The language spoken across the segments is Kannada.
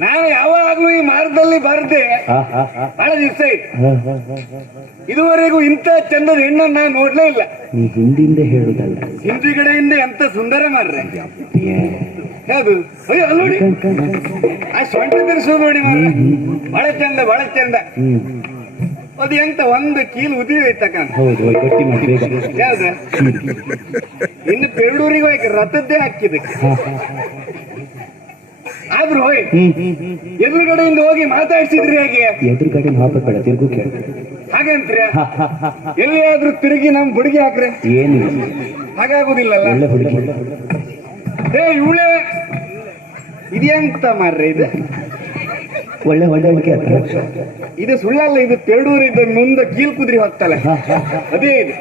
ನಾನು ಯಾವಾಗ್ಲೂ ಈ ಮಾರ್ಗದಲ್ಲಿ ಬರ್ದೆ ಬಹಳ ದಿವಸ. ಇದುವರೆಗೂ ಇಂಥ ಚಂದದ ಹೆಣ್ಣನ್ನು ನಾನು ನೋಡ್ಲೇ ಇಲ್ಲ. ನೀ ಹಿಂದಿಂದ ಹೇಳುದಲ್ಲ. ಹಿಂದಿಗಡೆಯಿಂದ ಎಂತ ಸುಂದರ ಮಾರ್ರೆ. ಅಯ್ಯೋ ಅಲ್ಲಿ ನೋಡಿ. ಕಣ್. ಆ ಸೊಂಟ ತಿರ್ಸೋದು ನೋಡಿ ಮಾರ್ರೆ. ಬಹಳ ಚಂದ ಬಹಳ ಚಂದ. ಅದು ಎಂತ ಒಂದು ಕೀಲು ಉದಿ ಐತಕ್ಕಂತ ಯಾವ್ದು? ಇನ್ನು ಪೆರಡೂರಿಗೆ ಹೋಯ್ಕೆ ರಥದ್ದೇ ಹಾಕಿದಕ್ಕೆ. ಆದ್ರೂ ಎದುರುಗಡೆಯಿಂದ ಹೋಗಿ ಮಾತಾಡ್ಸಿದ್ರಿ ಹೇಗೆ? ಎದುರುಗಡೆ ಹಾಕಬೇಡ ತಿರ್ಗು ಕೇಳ. ಹಾಗಂತ್ರಿ ಎಲ್ಲಿಯಾದ್ರೂ ತಿರುಗಿ ನಮ್ ಬುಡುಗಿ ಹಾಕ್ರೆ? ಏನಿಲ್ಲ ಹಾಗಾಗುದಿಲ್ಲಲ್ಲ? ಒಳ್ಳೆ ಹುಡುಗಿ. ಏ ಇವಳೆ. ಇದೆಂತ ಮಾರ್ರೆ ಇದು. ಒಳ್ಳೆ ಒಳ್ಳೆ ಹುಡುಗಿ ಇದು ಸುಳ್ಳಲ್ಲ ಇದು ಪೆರಡೂರಿದ್ದ ಮುಂದೆ ಕೀಲ್ ಕುದ್ರಿ ಹೋಗ್ತಲ್ಲ ಅದೇ ಇದು.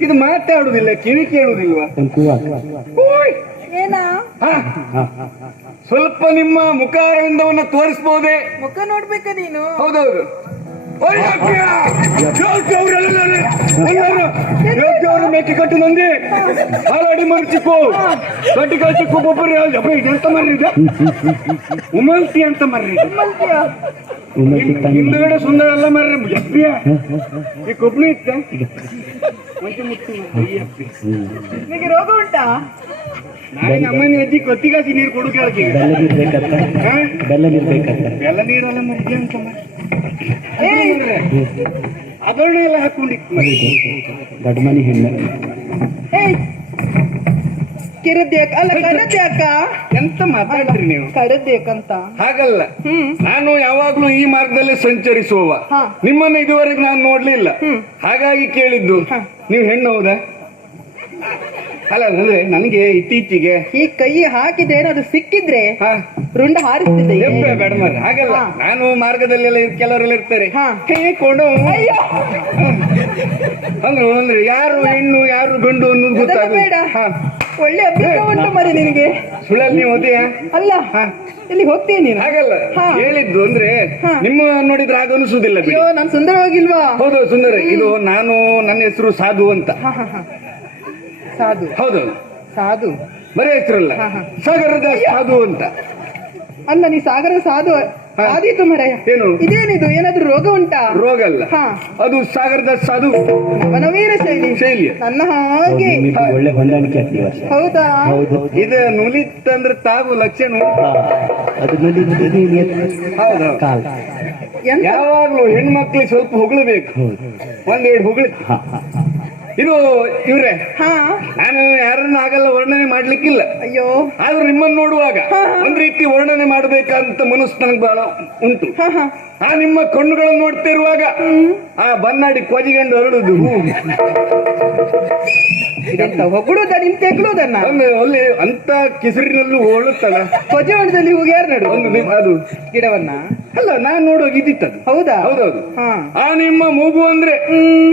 ಇದು ಮಾತಾಡುದಿಲ್ಲ ಕಿವಿ ಕೇಳುದಿಲ್ವಾ? ಓಯ್! ಏನ? ಸ್ವಲ್ಪ ನಿಮ್ಮ ಮುಖಾರವಿಂದವನ್ನ ತೋರಿಸಬಹುದೇ ಮುಖ ನೋಡ್ಬೇಕ ನೀನು. ಹೌದೌದು. ಓಯ್ ಅಪ್ಪಯ್ಯ! ಯೋಗ್ಯ ಅವ್ರೆಲ್ಲ ಎಲ್ಲರೂ ಯೋಗ್ಯ ಅವರು ಮೇಕೆ ಕಟ್ಟು ಮಂದಿ? ಹಾಲಾಡಿ ಮರ್ಚಿಕೋ ಕಟ್ಟಿ ಕಟ್ಟಿಕೋ ಒಬ್ಬರು ಅಪ್ಪ ಇದೆಂತ ಮರ್ರಿದೆ ಉಮಲ್ತಿ ಅಂತ ಮರ್ರಿ ಹಿಂದುಗಡೆ ಸುಂದರ ಎಲ್ಲ ಮರ್ರಿ ಈ ಕೊಬ್ಬಳಿ ಇತ್ತ? ಮಂಚು ಮುಟ್ಟು. ರೋಗ ಉಂಟಾ? ನಮ್ಮನೆ ಅಜ್ಜಿ ಕೊತ್ತಿಗಾಸಿ ನೀರು ಕೊಡು ಕೇಳಕ್ಕೆ. ಬೆಲ್ಲ ನೀರ್ ಬೇಕಂತ ಹಾ? ಬೆಲ್ಲ ನೀರ್ ಬೇಕಂತ ಎಲ್ಲ ನೀರೆಲ್ಲ ಅದೊಳ್ಳೆ ಎಲ್ಲ ಹಾಕೊಂಡಿತ್ತು. ದೊಡ್ಡ ಮನೆ ಹೆಣ್ಣು. ಏಯ್ ಕಿರದ್ಯಾಕ ಅಲ್ಲ ಕರದ್ಯಾಕ ಎಂತ ಮಾತಾಡ್ರಿ ನೀವು? ಕರದ್ಯಾಕಂತ ಹಾಗಲ್ಲ. ನಾನು ಯಾವಾಗ್ಲೂ ಈ ಮಾರ್ಗದಲ್ಲಿ ಸಂಚರಿಸುವವ. ನಿಮ್ಮನ್ನ ನಿಮ್ಮನ್ನು ಇದುವರೆಗೆ ನಾನು ನೋಡ್ಲಿಲ್ಲ. ಹಾಗಾಗಿ ಕೇಳಿದ್ದು ನೀವು ಹೆಣ್ಣು ಹೌದಾ? ಅಲ್ಲ ಅಂದ್ರೆ ನನಗೆ ಇತ್ತೀಚೆಗೆ ಈ ಕೈ ಹಾಕಿದ್ರೆ ಏನಾದ್ರು ಸಿಕ್ಕಿದ್ರೆ ಹಾ. ರುಂಡ ಹಾರಿಸ್ತಿದ್ದೆ. ಎಪ್ಪೆ ಬೇಡ ಮರ ಹಾಗಲ್ಲ. ಹಾ. ನಾನು ಮಾರ್ಗದಲ್ಲೆಲ್ಲ ಇರ್- ಕೆಲವರೆಲ್ಲ ಇರ್ತಾರೆ. ಹಾ. ಕೈ ಕೊಡು ಅಯ್ಯೋ. ಅಂದ್ರೆ ಅಂದ್ರೆ ಯಾರು ಹೆಣ್ಣು ಯಾರು ಗಂಡು ಅನ್ನೋದು ಅದೆಲ್ಲ ಗೊತ್ತಾಗ ಬೇಡ. ಒಳ್ಳೆ ಅಭ್ಯಾಸ ಉಂಟು ಮರಿ ನಿನಗೆ. ಸುಳ್ಳಲ್ಲಿ ನೀವು ಓದಿಯಾ? ಅಲ್ಲ. ಹಾ. ಇಲ್ಲಿ ಹೋಗ್ತೀಯ ನೀನು. ಹಾಗಲ್ಲ. ಹಾ. ಹೇಳಿದ್ದು ಅಂದ್ರೆ ಹಾ. ನಿಮ್ಮ ನೋಡಿದ್ರೆ ಆಗ ಅನಿಸುದಿಲ್ಲ ಬಿಡಿ. ಅಯ್ಯೋ ನಾನ್ ಸುಂದರವಾಗಿಲ್ವಾ? ಹೌದು ಸುಂದರ. ಇದು ನಾನು ನನ್ನ ಹೆಸರು ಸಾಧು ಅಂತ. ಹಾ ಹಾ ಹಾ. ಸಾಧು. ಹೌದು. ಸಾಧು. ಬರೀ ಹೆಸರಲ್ಲ. ಸಾಗರದ ಸಾಧು ಅಂತ. ಅಲ್ಲ ನೀ ಸಾಗರ ಸಾಧು. ಆದೀತು ಮರಯ್ಯ. ಏನು? ಇದೇನಿದು? ಏನಾದ್ರೂ ರೋಗ ಉಂಟಾ? ರೋಗ ಅಲ್ಲ. ಹಾ. ಅದು ಸಾಗರದ ಸಾಧು. ಮನವೀರ ಶೈಲಿ. ಶೈಲಿ ನನ್ನ ಹಾಗೆ. ಒಳ್ಳೆ ಹೊಂದಾಣಿಕೆ ಹೌದಾ? ಹೌದು. ಇದು ನುಲಿತ್ತಂದ್ರೆ ತಾವು ಲಕ್ಷಣ. ಅದು ಹೌದು. ಯಾವಾಗ್ಲೂ ಹೆಣ್ಮಕ್ಳಿಗೆ ಸ್ವಲ್ಪ ಹೊಗಳಬೇಕು. ಒಂದೆರಡು ಹೊಗಳಿ. ಇದು ಇವ್ರೆ. ಹಾ. ನಾನು ಯಾರನ್ನ ಆಗಲ್ಲ ವರ್ಣನೆ ಮಾಡ್ಲಿಕ್ಕಿಲ್ಲ. ಅಯ್ಯೋ. ಆದ್ರೂ ನಿಮ್ಮನ್ನು ನೋಡುವಾಗ. ಒಂದ್ ರೀತಿ ವರ್ಣನೆ ಮಾಡ್ಬೇಕಂತ ಮನಸ್ಸು ನನಗೆ ಬಹಳ ಉಂಟು. ಹಾ ಹಾ. ಆ ನಿಮ್ಮ ಕಣ್ಣುಗಳನ್ನು ನೋಡ್ತಿರುವಾಗ ಆ ಬನ್ನಾಡಿ ಕೊಜಿಗಂಡು ಹರಡುದು ಹೊಗಳುದ ತೆಗ್ಳುದನ್ನ? ಒಂದು ಅಲ್ಲಿ ಅಂತ ಕೆಸರಿನಲ್ಲೂ ಓಳುತ್ತಲ್ಲ ಕೊಜವಣದಲ್ಲಿ ಹೋಗಿ ಯಾರು ನಡು ಒಂದು ಅದು. ಗಿಡವನ್ನ? ಅಲ್ಲ ನಾನು ನೋಡುವಾಗ ಇದ್ದಿತ್ತದು ಹೌದಾ? ಹೌದೌದು. ಆ ನಿಮ್ಮ ಮೂಗು ಅಂದ್ರೆ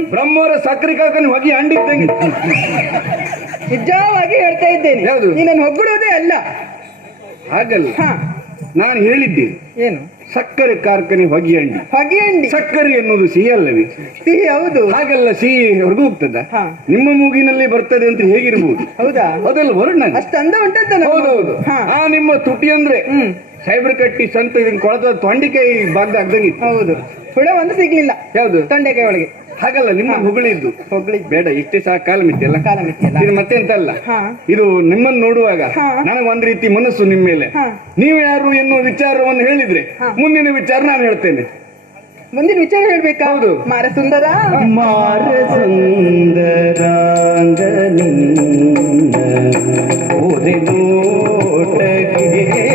ಬ್ರಹ್ಮವರ ಸಕ್ಕರೆ ಕಾರ್ಖಾನೆ ಹೊಗೆ ಅಂಡಿದ್ದಂಗೆ. ನಿಜವಾಗಿ ಹೇಳ್ತಾ ಇದ್ದೇನೆ. ಹೌದು ನೀನನ್ನು ಹೊಗ್ಗಿಡೋದೇ ಅಲ್ಲ. ಹಾಗಲ್ಲ. ಹಾ. ನಾನು ಹೇಳಿದ್ದೆ. ಏನು? ಸಕ್ಕರೆ ಕಾರ್ಖಾನೆ ಹೊಗೆ ಅಂಡಿ. ಹೊಗೆ ಅಂಡಿ? ಸಕ್ಕರೆ ಎನ್ನುವುದು ಸಿಹಿ ಅಲ್ಲವೇ? ಸಿಹಿ ಹೌದು. ಹಾಗಲ್ಲ ಸಿಹಿ ಹೊರಗು ಹೋಗ್ತದ? ಹಾ. ನಿಮ್ಮ ಮೂಗಿನಲ್ಲಿ ಬರ್ತದೆ ಅಂತ ಹೇಗಿರ್ಬೋದು? ಹೌದಾ? ಅದಲ್ಲ ವರ್ಣ ಅಷ್ಟು ಅಂದ ಉಂಟಂತ ಹೌದೌದು. ಹಾ. ಆ ನಿಮ್ಮ ತುಟಿ ಅಂದ್ರೆ ಸೈಬರ್ ಕಟ್ಟಿ ಸಂತ ಇದನ್ನ ಕೊಳದ ತೊಂಡಿಕಾಯಿ ಬಾಗ್ದ ಆಗ್ದಂಗಿತ್ತು ಹೌದು. ಹುಳ ಒಂದು ಸಿಗ್ಲಿಲ್ಲ. ಯಾವ್ದು? ತೊಂಡೆಕಾಯಿ ಒಳಗೆ. ಹಾಗಲ್ಲ ನಿಮ್ಮ ಹೊಗಳಿದ್ದು ಹೊಗಳಿದ್ದು. ಬೇಡ ಇಷ್ಟೇ ಸಹ ಕಾಲ ಮಿತಿಯಲ್ಲ. ಕಾಲ ಮಿತಿಯಲ್ಲ. ಇದು ಮತ್ತೆ ಅಂತ ಅಲ್ಲ ಹಾ. ಇದು ನಿಮ್ಮನ್ನು ನೋಡುವಾಗ ನನಗೊಂದ್ ನನಗೆ ಒಂದ್ ರೀತಿ ಮನಸ್ಸು ನಿಮ್ಮ ಮೇಲೆ. ನೀವು ಯಾರು ಎನ್ನುವ ವಿಚಾರವನ್ನು ಹೇಳಿದ್ರೆ. ಮುಂದಿನ ವಿಚಾರ ನಾನು ಹೇಳ್ತೇನೆ. ಮುಂದಿನ ವಿಚಾರ ಹೇಳ್ಬೇಕಾ? ಹೌದು. ಮಾರ ಸುಂದರ. ಮಾರ ಸುಂದರ ನಿನ್ನ. ನೋಟಗೆ